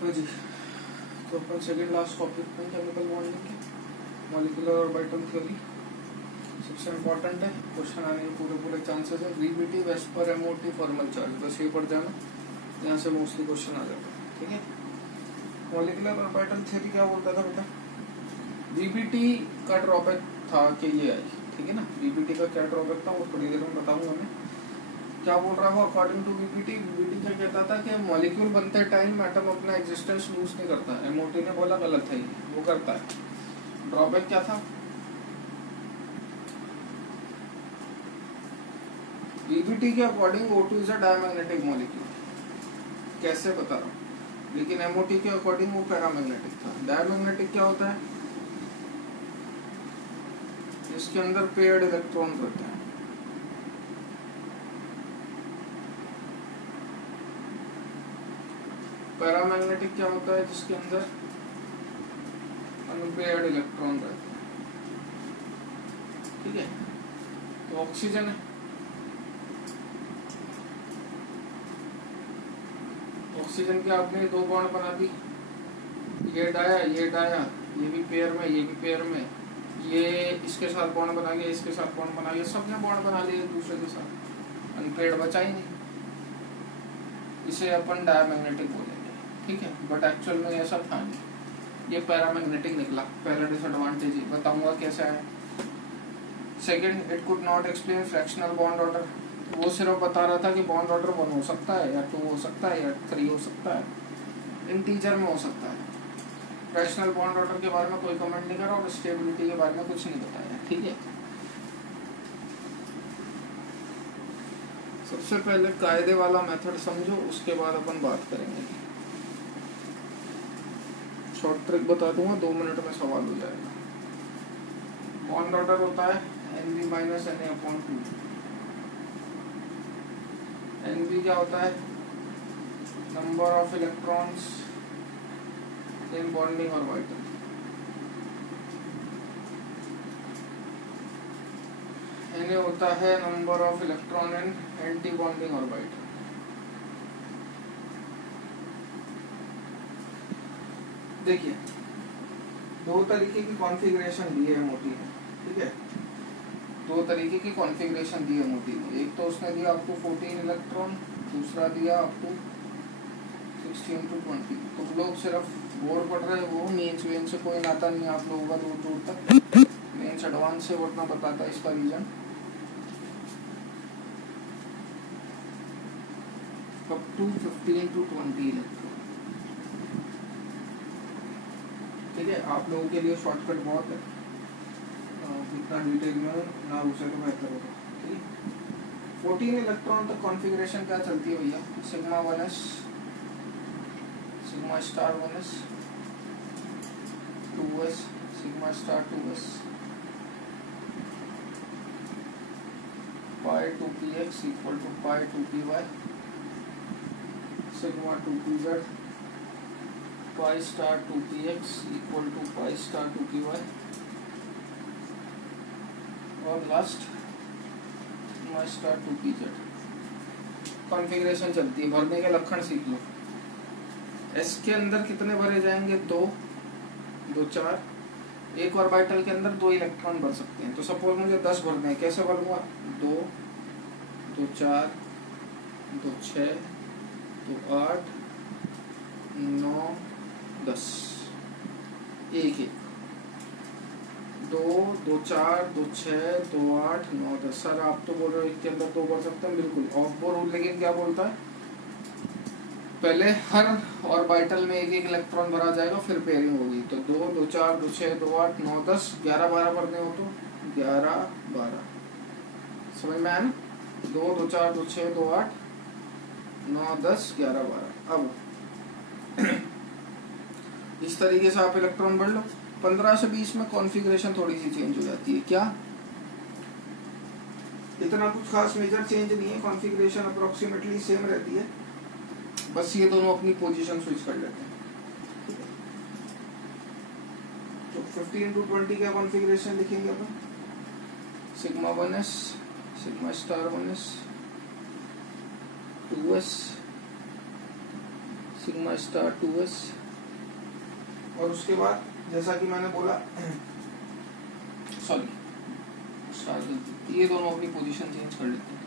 हाँ जी, तो अपन second last topic पे केमिकल बॉन्डिंग के मॉलिक्यूलर ऑर्बिटल थ्योरी सबसे इम्पोर्टेंट है। क्वेश्चन आने के पूरे चांसेस है। VBT VSEPR MOT formal charge, बस ये पढ़ जाना, यहाँ से मोस्टली क्वेश्चन आ जाता है। ठीक है, मॉलिक्यूलर ऑर्बिटल थ्योरी क्या बोलता था बेटा? वीबीटी का ड्रॉबैक था कि ये आई, ठीक है ना। वीबीटी का क्या ड्रॉबैक था वो थोड़ी देर में बताऊंगा मैं। क्या बोल रहा हूँ? अकॉर्डिंग टू वीबीटी, वीबीटी क्या कहता था कि मॉलिक्यूल बनते टाइम एटम अपना एग्जिस्टेंस लूज नहीं करता है। एमओटी ने बोला गलत है, वो करता है। ड्रॉबैक क्या था? वीबीटी के according O2 is a diamagnetic molecule. कैसे बता रहा हूँ, लेकिन एमओटी के अकॉर्डिंग वो पैरामैग्नेटिक था। डायमैग्नेटिक क्या होता है? इसके अंदर पेयर्ड इलेक्ट्रॉन रहते हैं। पैरामैग्नेटिक क्या होता है? जिसके अंदर अनपेयर्ड इलेक्ट्रॉन रहते हैं। ठीक है, तो ऑक्सीजन है, ऑक्सीजन के आपने दो बॉन्ड बना दी, ये डाया, ये भी पेयर में, ये भी पेयर में, ये इसके साथ बॉन्ड बना गया, इसके साथ बॉन्ड बना गया, सबने बॉन्ड बना लिया एक दूसरे के साथ, अनपेयर्ड बचा ही नहीं। इसे अपन डायमैग्नेटिक बोलेंगे। ठीक है, बट एक्चुअल में ऐसा था नहीं, ये पैरामैग्नेटिक निकला। पहला डिसएडवांटेज ही बताऊंगा कैसा है। Second, it could not explain fractional bond order. वो सिर्फ बता रहा था कि बॉन्ड ऑर्डर 1 हो सकता है, या 2 हो सकता है, या 3 हो सकता है, इंटीजर में हो सकता है। फ्रैक्शनल बॉन्ड ऑर्डर के बारे में कोई कमेंट नहीं करा, और स्टेबिलिटी के बारे में कुछ नहीं बताया। ठीक है, सबसे पहले कायदे वाला मेथड समझो, उसके बाद अपन बात करेंगे। शॉर्ट ट्रिक बता दूंगा, 2 मिनट में सवाल हो जाएगा। बॉन्ड ऑर्डर होता है Nb माइनस Na/2। Nb क्या होता है? Number of electrons in bonding orbital. Na होता है number of electron in anti bonding orbital. देखिए, 2 तरीके की कॉन्फ़िगरेशन दी है मोटी ने। ठीक है, 2 तरीके की कॉन्फ़िगरेशन दी है मोटी ने। एक तो उसने दिया आपको 14 इलेक्ट्रॉन, दूसरा दिया आपको 16-20। तो लोग सिर्फ बोर्ड पढ़ रहे, वो मेंस वेन से कोई नाता नहीं आप लोगों का दूर दूर तक। मेंस एडवांस से उतना बताता है इसका रीजन। Up to 15-20 electron. ठीक है, आप लोगों के लिए शॉर्टकट बहुत है, इतना डिटेल में ना घुसे तो बेहतर होगा। ठीक है, 14 इलेक्ट्रॉन तक कॉन्फ़िगरेशन क्या चलती है भैया? Sigma 1s, sigma star 1s, 2s, sigma star 2s, pi 2px equal to pi 2py, sigma 2pz, pi star 2px equal to pi star 2py, और last sigma star 2pz। Configuration चलती है। भरने के लक्षण सीख लो। एस के अंदर कितने भरे जाएंगे? 2, 2, 4। एक ऑर्बिटल के अंदर 2 इलेक्ट्रॉन भर सकते हैं। तो सपोज मुझे 10 भरने हैं, कैसे भरूंगा? 2, 2, 4, 2, 6, 2, 8, 9, 10, एक 2, 2, 4, 2, 6, 2, 8, 9, 10। सर आप तो बोल रहे हो एक के अंदर 2 भर सकते हैं, बिल्कुल ऑफ बोर रूल। लेकिन क्या बोलता है? पहले हर ऑर्बिटल में एक इलेक्ट्रॉन भरा जाएगा, फिर पेयरिंग होगी। तो 2, 2, 4, 2, 6, 2, 8, 9, 10, 11, 12 भरने हो तो 11, 12। समझ में आया ना? 2, 2, 4, 2, 6, 2, 8, 9, 10, 11, 12। अब इस तरीके से आप इलेक्ट्रॉन भर लो। 15 से 20 में कॉन्फ़िगरेशन थोड़ी सी चेंज हो जाती है। क्या? इतना कुछ खास मेजर चेंज नहीं है, कॉन्फ़िगरेशन अप्रोक्सीमेटली सेम रहती है, बस ये दोनों अपनी पोजीशन स्विच कर लेते हैं। तो 15-20 का कॉन्फ़िगरेशन लिखेंगे अपन। Sigma 1s, sigma star 1s, 2s, sigma star 2s। और उसके बाद जैसा कि मैंने बोला सॉरी स्टार ये दोनों अपनी पोजीशन चेंज कर लेते हैं।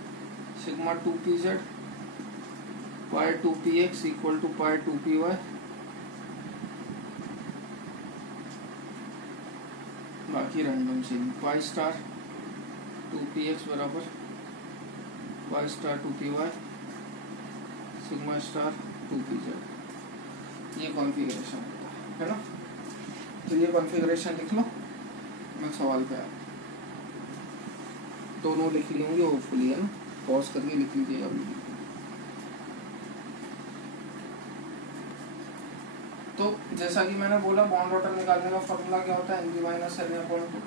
Sigma 2pz pi 2px equal to pi 2py बाकी रैंडम सेम पाई स्टार 2px बराबर पाई star 2py sigma star 2pz। ये कॉन्फ़िगरेशन है ना। तो ये कॉन्फ़िगरेशन लिख लो, मैं सवाल पे आ दोनों लिख ली होंगी होपफुली, है ना। पॉज करके लिख लीजिएगा अभी। तो जैसा कि मैंने बोला बॉन्ड ऑर्डर निकालने का फॉर्मूला क्या होता है, NB minus N/2।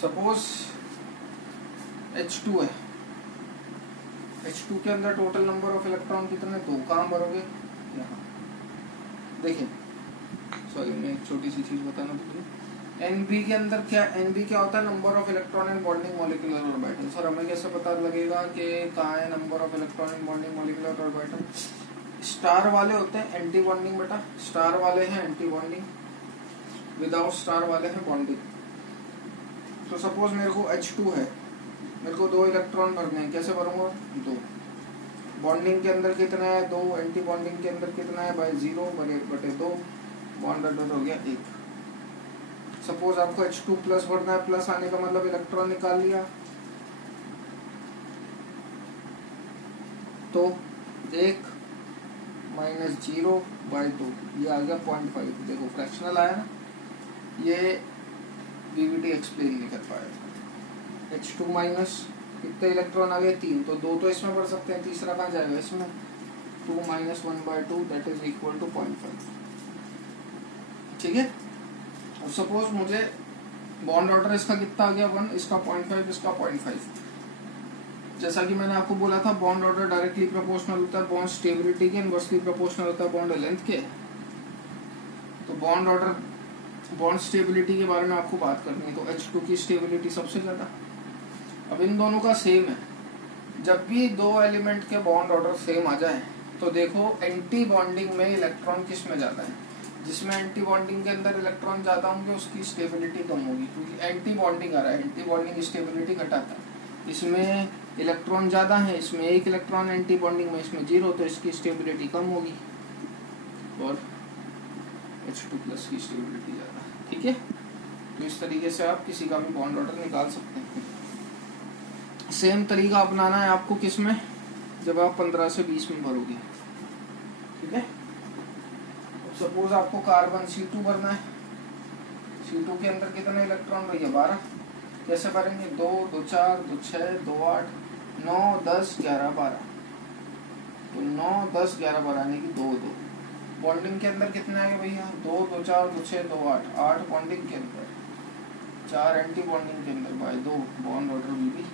Suppose H2 है, H2 के अंदर टोटल नंबर ऑफ इलेक्ट्रॉन कितने, 2। कहाँ भरोगे, यहाँ। देखिए सॉरी मैं एक छोटी सी चीज बताना भूल। NB के अंदर क्या, NB क्या होता है, number of electron and bonding molecular orbital. Sir हमें कैसे पता लगेगा कि कहाँ है number of electron and bonding molecular orbital. Star वाले होते हैं एंटी बॉन्डिंग बेटा, स्टार वाले हैं एंटी बॉन्डिंग, विदाउट स्टार वाले हैं बॉन्डिंग। तो सपोज मेरे को H2 है, मेरे को 2 इलेक्ट्रॉन भरने हैं, कैसे भरूंगा, 2। बॉन्डिंग के अंदर कितना है, 2। एंटी बॉन्डिंग के अंदर कितना है, बाय 0/2। बॉन्ड ऑर्डर हो गया 1। सपोज आपको H2 प्लस भरना है, प्लस आने का मतलब इलेक्ट्रॉन निकाल लिया, तो 1 माइनस 0/2 ये आ गया 0.5। देखो फ्रैक्शनल आया ना, ये BBT एक्सप्लेन नहीं कर पाया था। H2 माइनस कितने इलेक्ट्रॉन आ गए, 3, तो 2 तो इसमें भर सकते हैं, तीसरा कहाँ जाएगा इसमें, 2 minus 1/2 that is equal to 0.5। ठीक है। अब सपोज मुझे बॉन्ड ऑर्डर इसका कितना आ गया, 1, इसका 0.5, इसका 0.5। जैसा कि मैंने आपको बोला था बॉन्ड ऑर्डर डायरेक्टली प्रोपोर्शनल होता है बॉन्ड स्टेबिलिटी के, इनवर्सली प्रोपोर्शनल होता है बॉन्ड लेंथ के। तो बॉन्ड ऑर्डर बॉन्ड स्टेबिलिटी के बारे में आपको बात करनी है, तो H2 की स्टेबिलिटी सबसे ज्यादा। अब इन दोनों का सेम है, जब भी 2 एलिमेंट के बॉन्ड ऑर्डर सेम आ जाए तो देखो एंटी बॉन्डिंग में इलेक्ट्रॉन किस में ज्यादा है, जिसमें एंटी बॉन्डिंग के अंदर इलेक्ट्रॉन ज्यादा होंगे उसकी स्टेबिलिटी कम होगी, क्योंकि एंटी बॉन्डिंग आ रहा है, एंटी बॉन्डिंग स्टेबिलिटी घटाता है। इसमें इलेक्ट्रॉन ज्यादा है, इसमें 1 इलेक्ट्रॉन एंटी बॉन्डिंग में, इसमें 0, तो इसकी स्टेबिलिटी कम होगी और H2 प्लस की स्टेबिलिटी ज्यादा। ठीक है। तो इस तरीके से आप किसी का भी बॉन्ड ऑर्डर निकाल सकते हैं। सेम तरीका अपनाना है आपको किस में, जब आप 15 से 20 में भरोगे। ठीक है। सपोज आपको कार्बन C2 भरना है, C2 के अंदर कितने इलेक्ट्रॉन भैया, 12। कैसे भरेंगे, 2, 2, 4, 2, 6, 2, 8, 9, 10, 11, 12। तो 9, 10, 11, 12 यानी कि 2, 2। बॉन्डिंग के अंदर कितने आएंगे भैया, 2, 2, 4, 2, 6, 2, 8। 8 बॉन्डिंग के अंदर, 4 एंटी बॉन्डिंग के अंदर, बाय 2 बॉन्ड ऑर्डर भी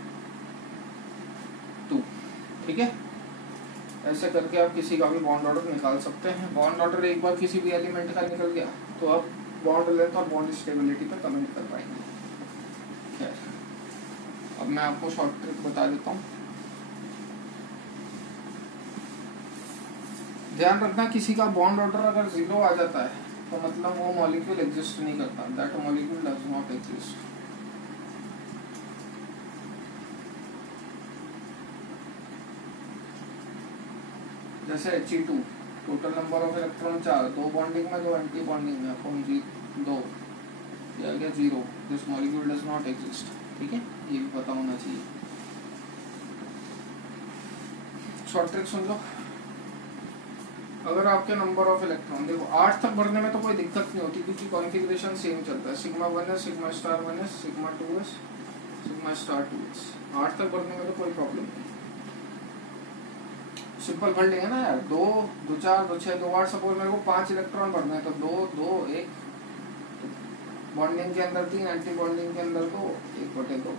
2। ठीक है। ऐसे करके आप किसी का भी बॉन्ड ऑर्डर निकाल सकते हैं। बॉन्ड ऑर्डर एक बार किसी भी एलिमेंट का निकल गया तो आप बॉन्ड लेंथ और बॉन्ड स्टेबिलिटी पे कमेंट कर पाएंगे। खैर अब मैं आपको शॉर्ट ट्रिक बता देता हूँ। ध्यान रखना किसी का बॉन्ड ऑर्डर अगर 0 आ जाता है तो मतलब वो मॉलिक्यूल एग्जिस्ट नहीं करता, that molecule does not exist. जैसे He2 total number of electron 4, 2 bonding में, 2 एंटी बॉन्डिंग में, अपन 2 या गया 0, this molecule does not exist. ठीक है, ये भी पता होना चाहिए। शॉर्ट ट्रिक सुन लो। अगर आपके नंबर ऑफ इलेक्ट्रॉन देखो 8 तक भरने में तो कोई दिक्कत नहीं होती क्योंकि कॉन्फ़िगरेशन सेम चलता है, sigma 1s, sigma star 1s, sigma 2s, sigma star 2s। 8 तक भरने में तो कोई प्रॉब्लम नहीं, सिंपल भर लेंगे ना यार। 2, 2, 4, 2, 6, 2, 8। सपोज मेरे को 5 इलेक्ट्रॉन भरना है तो 2, 2, 1। बॉन्डिंग के अंदर 3, एंटी बॉन्डिंग के अंदर 2, 1/2,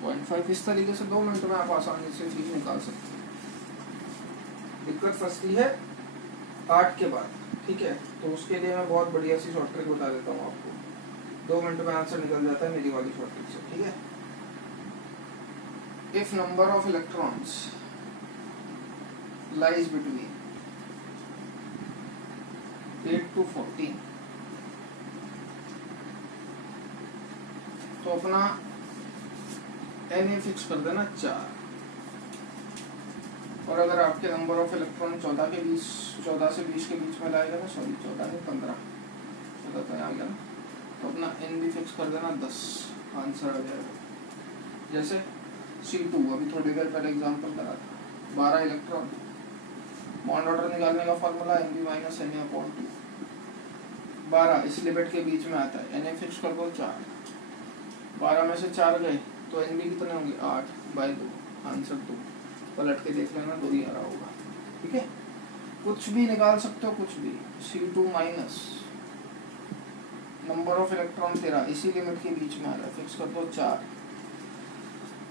0.5। इस तरीके से 2 मिनट में आप आसानी से चीज निकाल सकते हैं। दिक्कत फंसती है 8 के बाद। ठीक है, तो उसके लिए मैं बहुत बढ़िया सी शॉर्ट ट्रिक बता देता हूँ आपको। 2 मिनट में आंसर निकल जाता है मेरी वाली शॉर्ट ट्रिक से। ठीक है। If number of electrons lies between 8 to 14। तो अपना Na फिक्स कर देना 4। और अगर आपके नंबर ऑफ इलेक्ट्रॉन 14 से 20 के बीच में लाएगा ना, सॉरी 14 नहीं 15, 14 तो आ गया ना, तो अपना N भी फिक्स कर देना 10, आंसर आ जाएगा। जैसे C2 अभी थोड़ी देर पहले एग्जांपल करा था, 12 इलेक्ट्रॉन, बॉन्ड ऑर्डर निकालने का फॉर्मूला Nb माइनस Na/2, 12 इस लिमिट के बीच में आता है। Na फिक्स कर दो 4, 12 में से 4 गए तो Nb कितने होंगे 8/2, आंसर 2। पलट के देख लेना 2 ही आ रहा होगा। ठीक है, कुछ भी निकाल सकते हो, कुछ भी। C2 minus number of electron 13 इसी लिमिट के बीच में आ रहा है, फिक्स कर दो 4,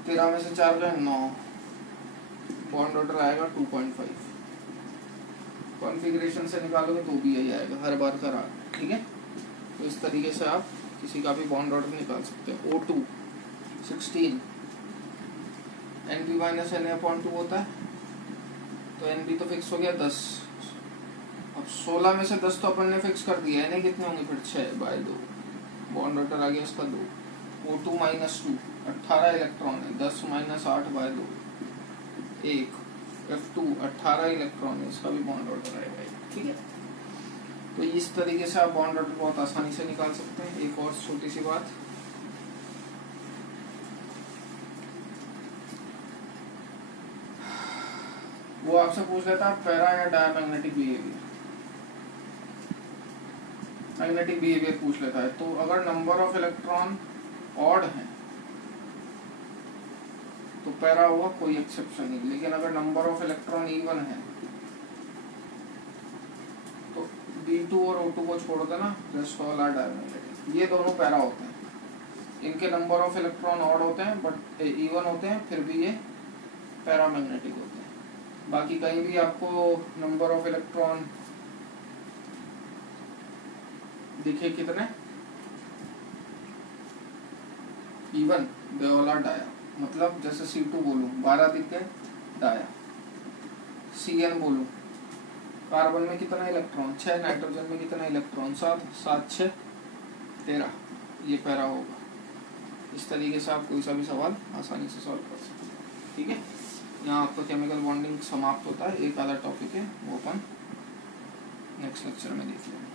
13 में से 4 गए 9, बॉन्ड ऑर्डर आएगा 2.5। कॉन्फ़िगरेशन से निकालोगे तो भी यही आएगा, हर बार करा। ठीक है, तो इस तरीके से आप किसी का भी बॉन्ड ऑर्डर निकाल सकते हैं। O2 16 Nb माइनस Na/2 होता है, तो Nb तो फिक्स हो गया 10। अब 16 में से 10 तो अपन ने फिक्स कर दिया है, Na कितने होंगे फिर 6/2, बॉन्ड ऑर्डर आ गया इसका 2। O2 माइनस 2 18 इलेक्ट्रॉन है, 10 माइनस 8/2 1। F2 18 इलेक्ट्रॉन है, इसका भी बॉन्ड ऑर्डर आएगा। ठीक है, तो इस तरीके से आप बॉन्ड ऑर्डर बहुत आसानी से निकाल सकते हैं। एक और छोटी सी बात, वो आपसे पूछ लेता है पैरा या डायमैग्नेटिक बिहेवियर, मैग्नेटिक बिहेवियर पूछ लेता है। तो अगर नंबर ऑफ इलेक्ट्रॉन ऑड है तो पैरा होगा, कोई एक्सेप्शन नहीं। लेकिन अगर नंबर ऑफ इलेक्ट्रॉन इवन है तो B2 और O2 को छोड़ देना, रेस्ट ऑल आर डायमैग्नेटिक। ये दोनों पैरा होते हैं, इनके नंबर ऑफ इलेक्ट्रॉन ऑड होते हैं बट इवन होते हैं, फिर भी ये पैरामैग्नेटिक होते हैं। बाकी कहीं भी आपको नंबर ऑफ इलेक्ट्रॉन दिखे कितने even, they all are dia. मतलब जैसे C2 बोलूं 12 दिख गए डाया, Cn बोलूं कार्बन में कितना इलेक्ट्रॉन 6, नाइट्रोजन में कितना इलेक्ट्रॉन 7, 7 6 13, ये पैरा होगा। इस तरीके से आप कोई सा भी सवाल आसानी से सॉल्व कर सकते हैं। ठीक है, यहाँ आपका केमिकल बॉन्डिंग समाप्त होता है। एक आधा टॉपिक है वो अपन नेक्स्ट लेक्चर में देख लेंगे।